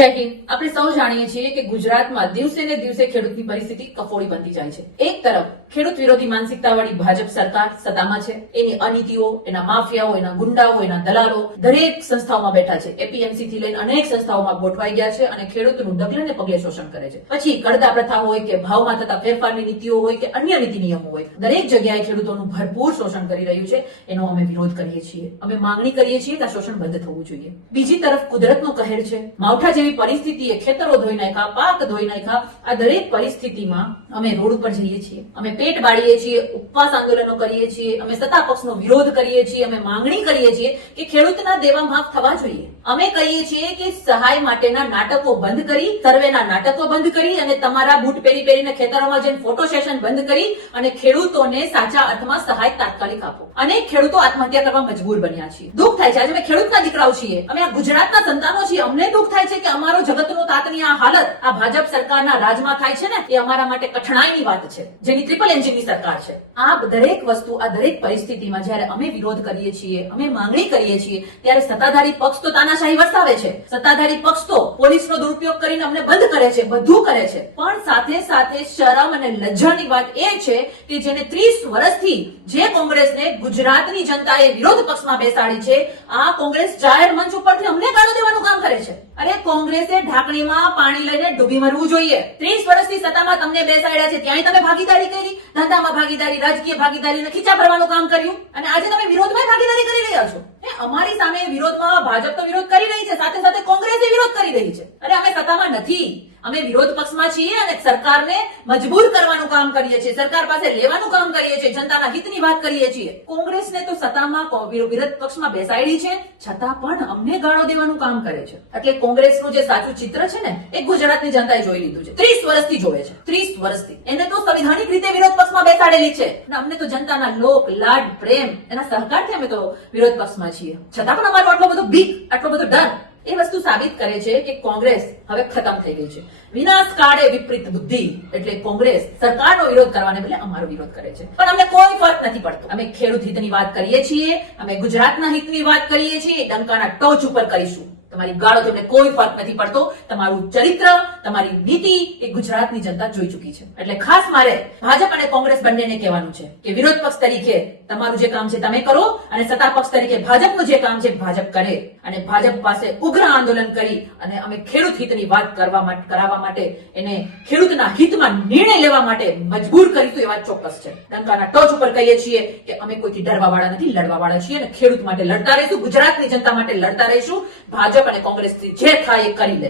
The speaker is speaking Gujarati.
જય હિન્દ. આપણે સૌ જાણીએ છીએ કે ગુજરાતમાં દિવસે ને દિવસે ખેડૂતની પરિસ્થિતિ કફોડી બનતી જાય છે. એક તરફ ખેડૂત વિરોધી માનસિકતાવાળી ભાજપ સરકાર સત્તામાં છે. એની અનીતિઓ, એના માફિયાઓ, એના ગુંડાઓ, એના દલાલો દરેક સંસ્થાઓમાં બેઠા છે. એપીએમસી થી લઈને અનેક સંસ્થાઓમાં ગોઠવાઈ ગયા છે અને ખેડૂતનું ડગલે ને પગલે શોષણ કરે છે. પછી કડદા પ્રથા હોય કે ભાવમાં થતા ફેરફારની નીતિઓ હોય કે અન્ય નીતિ નિયમો હોય, દરેક જગ્યાએ ખેડૂતોનું ભરપૂર શોષણ કરી રહ્યું છે. એનો અમે વિરોધ કરીએ છીએ. અમે માંગણી કરીએ છીએ કે આ શોષણ બંધ થવું જોઈએ. બીજી તરફ કુદરતનો કહેર છે. માવઠા જેવી પરિસ્થિતિએ ખેતરો ધોઈ નાખ્યા, પાક ધોઈ નાખ્યા. આ દરેક પરિસ્થિતિમાં અમે રોડ ઉપર જઈએ છીએ, અમે પેટ બાળીએ છીએ, ઉપવાસ આંદોલનો કરીએ છીએ, અમે સત્તા પક્ષનો વિરોધ કરીએ છીએ, અમે માંગણી કરીએ છીએ કે ખેડૂતના દેવા માફ થવા જોઈએ. અમે કહીએ છીએ કે સહાય માટેના નાટકો બંધ કરી, સર્વેના નાટકો બંધ કરી અને તમારા બૂટ પહેરી પહેરીને ખેતરોમાં જઈને ફોટો સેશન બંધ કરી અને ખેડૂતોને સાચા અર્થમાં સહાય તાત્કાલિક આપો. અનેક ખેડૂતો આત્મહત્યા કરવા મજબૂર બન્યા છે. દુઃખ થાય છે. આજે અમે ખેડૂતના દીકરાઓ છીએ, અમે આ ગુજરાતના સંતાનો છીએ. અમને દુઃખ થાય છે કે અમારો જગતનો તાતની આ હાલત આ ભાજપ સરકારના રાજમાં થાય છે ને, એ અમારા માટે કઠણાઈની વાત છે, જેની ટ્રિપલ એન્જિનની સરકાર છે. આ દરેક વસ્તુ, આ દરેક પરિસ્થિતિમાં જ્યારે અમે વિરોધ કરીએ છીએ, અમે માંગણી કરીએ છીએ, ત્યારે સત્તાધારી પક્ષ તો તાનાશાહી વરસાવે છે. સત્તાધારી પક્ષ તો પોલીસનો દુરુપયોગ કરીને અમને બંધ કરે છે, બધું કરે છે. પણ સાથે સાથે શરમ અને લજ્જાની વાત એ છે કે જેને 30 વર્ષથી જે કોંગ્રેસને ગુજરાતની જનતાએ વિરોધ પક્ષમાં બેસાડી છે, આ કોંગ્રેસ જાહેર મંચ ઉપરથી અમને ગાળો દેવાનું કામ કરે છે. અરે કોંગ્રેસે ઢાંકણીમાં પાણી લઈને ડૂબી મરવું જોઈએ. 30 વર્ષથી સત્તામાં તમને બેસાડ્યા છે, ત્યાંય તમે ભાગીદારી કરી, ધંધામાં ભાગીદારી, રાજકીય ભાગીદારી અને ખીચા ભરવાનું કામ કર્યું અને આજે તમે વિરોધમાં ભાગીદારી કરી રહ્યા છો. અમારી સામે વિરોધમાં ભાજપ તો વિરોધ કરી રહી છે, સાથે સાથે કોંગ્રેસે વિરોધ કરી રહી છે. અરે અમે સત્તામાં નથી, અમે વિરોધ પક્ષમાં છીએ અને સરકારને મજબૂર કરવાનું કામ કરીએ છીએ, સરકાર પાસે લેવાનું કામ કરીએ છીએ, જનતાના હિતની વાત કરીએ છીએ. કોંગ્રેસને તો સત્તામાં વિરોધ પક્ષમાં બેસાડી છે, છતાં પણ અમને ગાળો દેવાનું કામ કરે છે. એટલે કોંગ્રેસનું જે સાચું ચિત્ર છે ને, એ ગુજરાતની જનતાએ જોઈ લીધું છે. 30 વર્ષથી જોવે છે, 30 વર્ષથી. એને તો સંવિધાનિક રીતે વિરોધ પક્ષમાં બેસાડેલી છે અને અમને તો જનતાના લોક લાડ પ્રેમ એના સહકારથી અમે તો વિરોધ પક્ષમાં છીએ. છતાં પણ અમારો આટલો બધો બીક, આટલો બધો ડર, એ વસ્તુ સાબિત કરે છે કે કોંગ્રેસ હવે ખતમ થઈ ગઈ છે. વિનાશ કાળે વિપરીત બુદ્ધિ. એટલે કોંગ્રેસ સરકારનો વિરોધ કરવાને બદલે અમારો વિરોધ કરે છે. પણ અમને કોઈ ફરક નથી પડતો. અમે ખેડૂત હિતની વાત કરીએ છીએ, અમે ગુજરાતના હિતની વાત કરીએ છીએ, ડંકાના ટોચ ઉપર કરીશું. તમારી ગાળો તમને કોઈ ફરક નથી પડતો. તમારું ચરિત્ર, તમારી નીતિ એ ગુજરાતની જનતા જોઈ ચૂકી છે. એટલે ખાસ મારે ભાજપ અને કોંગ્રેસ બંનેને કહેવાનું છે કે વિરોધ પક્ષ તરીકે તમારું જે કામ છે તમે કરો અને સત્તા પક્ષ તરીકે ભાજપનું જે કામ છે ભાજપ કરે. અને ભાજપ પાસે ઉગ્ર આંદોલન કરી અને અમે ખેડૂત હિતની વાત કરાવવા માટે, એને ખેડૂતના હિતમાં નિર્ણય લેવા માટે મજબૂર કરીશું, એ વાત ચોક્કસ છે. ડંકાના ટોચ ઉપર કહીએ છીએ કે અમે કોઈથી ડરવા વાળા નથી, લડવા વાળા છીએ અને ખેડૂત માટે લડતા રહીશું, ગુજરાતની જનતા માટે લડતા રહીશું. ભાજપ અને કોંગ્રેસથી જે થાય એ કરી લે.